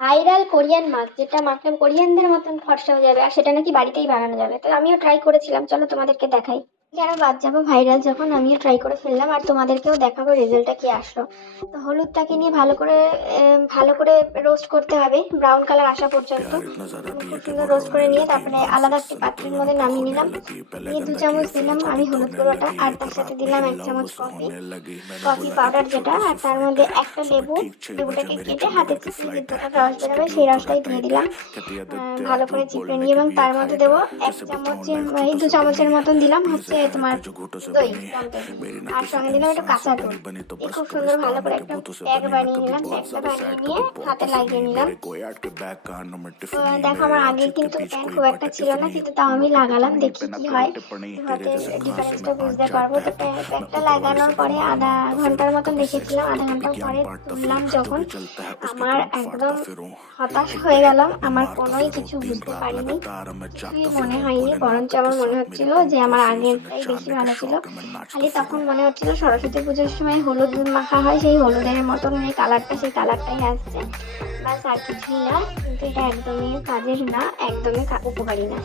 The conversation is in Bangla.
ভাইরাল কোরিয়ান মাছ, যেটা মাখলে কোরিয়ানদের মতন ফর্সা হয়ে যাবে, আর সেটা নাকি বাড়িতেই বানানো যাবে। তো আমিও ট্রাই করেছিলাম, চলো তোমাদেরকে দেখাই। কেন বাদ যাবো, ভাইরাল যখন আমিও ট্রাই করে ফেললাম আর তোমাদেরকেও দেখাবো রেজাল্টটা কি আসলো। তো হলুদটাকে নিয়ে ভালো করে রোস্ট করতে হবে ব্রাউন কালার আসা পর্যন্ত। খুব সুন্দর রোস্ট করে নিয়ে তারপরে আলাদা একটি পাত্রের মধ্যে নামিয়ে নিলাম। দিয়ে 2 চামচ দিলাম আমি হলুদ গুঁড়োটা, আর তার সাথে দিলাম 1 চামচ কফি পাউডার যেটা, আর তার মধ্যে একটা লেবুটাকে কেটে হাতে চিপে যে দুটো রস বেরোবে সেই রসটাই দিয়ে দিলাম। ভালো করে চিপে নিয়ে এবং তার মধ্যে দেবো 2 চামচের মতন দিলাম হচ্ছে তোমার দই, টক দই, আর সঙ্গে দিলাম একটু কাঁচা দুধ। দিয়ে খুব সুন্দর ভালো করে একটা প্যাক বানিয়ে নিলাম। প্যাকটা বানিয়ে নিয়ে হাতে লাগিয়ে নিলাম। দেখো আমার আগে কিন্তু প্যান খুব একটা ছিল না, কিন্তু তাও আমি লাগালাম, দেখি কি হয়, হাতে ডিফারেন্সটা বুঝতে পারবো। তো প্যাকটা লাগানোর পরে আধা ঘন্টার মতন রেখেছিলাম। আধা ঘন্টা পরে তুললাম যখন, আমার একদম হতাশ হয়ে গেলাম। আমার কোনোই কিছু বুঝতে পারিনি, কিছুই মনে হয়নি, বরঞ্চ আমার মনে হচ্ছিল যে আমার আগেরটাই বেশি ভালো ছিল। খালি তখন মনে হচ্ছিল সরস্বতী পুজোর সময় হলুদ মাখা হয়, সেই হলুদের মতন যে কালারটা, সেই কালারটাই আসছে, ব্যাস আর কিছুই না। কিন্তু এটা একদমই কাজের না, একদমই উপকারী না।